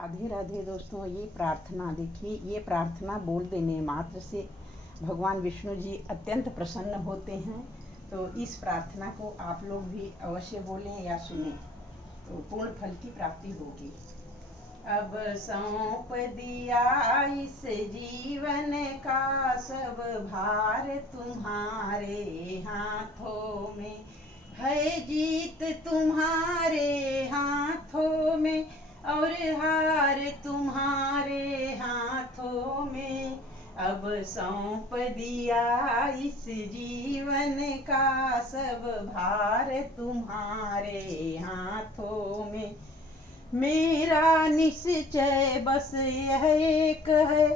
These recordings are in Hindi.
राधे राधे दोस्तों। ये प्रार्थना देखिए, ये प्रार्थना बोल देने मात्र से भगवान विष्णु जी अत्यंत प्रसन्न होते हैं। तो इस प्रार्थना को आप लोग भी अवश्य बोलें या सुनें तो पूर्ण फल की प्राप्ति होगी। अब सौंप दिया इस जीवन का सब भार तुम्हारे हाथों में, है जीत तुम्हारे हाथों में और हार तुम्हारे हाथों में। अब सौंप दिया इस जीवन का सब भार तुम्हारे हाथों में। मेरा निश्चय बस यह एक है,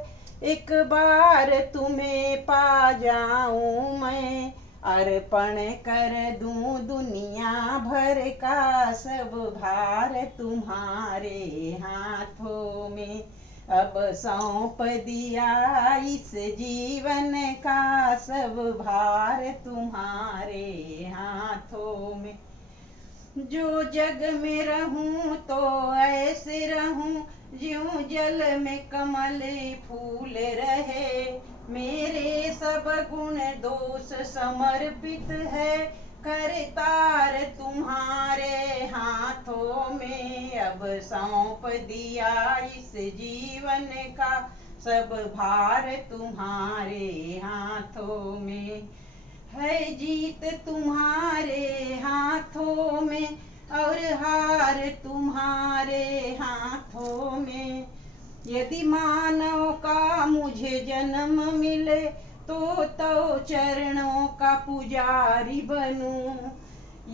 एक बार तुम्हें पा जाऊं मैं, अर्पण कर दूं दुनिया भर का सब भार तुम्हारे हाथों में। अब सौंप दिया इस जीवन का सब भार तुम्हारे हाथों में। जो जग में रहूं तो ऐसे रहूं ज्यों जल में कमल फूल रहे। मेरे सब गुण दोष समर्पित है, करतार तुम्हारे हाथों में। अब सौंप दिया इस जीवन का सब भार तुम्हारे हाथों में, है जीत तुम्हारे हाथों में और हार तुम्हारे हाथों में। यदि मानव का मुझे जन्म मिले तो चरणों का पुजारी बनूं।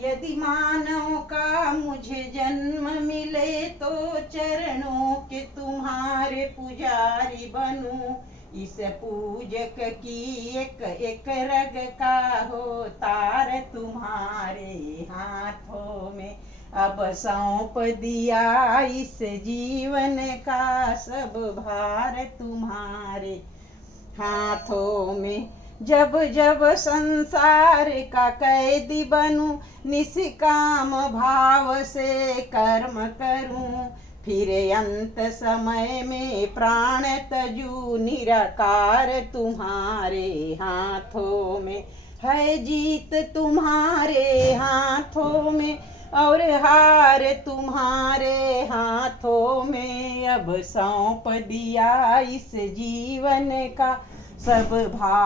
यदि मानव का मुझे जन्म मिले तो चरणों के तुम्हारे पुजारी बनूं। इस पूजक की एक एक रग का हो तार तुम्हारे हाथों में। अब सौंप दिया इस जीवन का सब भार तुम्हारे हाथों में। जब जब संसार का कैदी बनूं, निष्काम भाव से कर्म करूं, फिर अंत समय में प्राण तजू निराकार तुम्हारे हाथों में, है जीत तुम्हारे हाथों में और हार तुम्हारे हाथों में। अब सौंप दिया इस जीवन का सब भार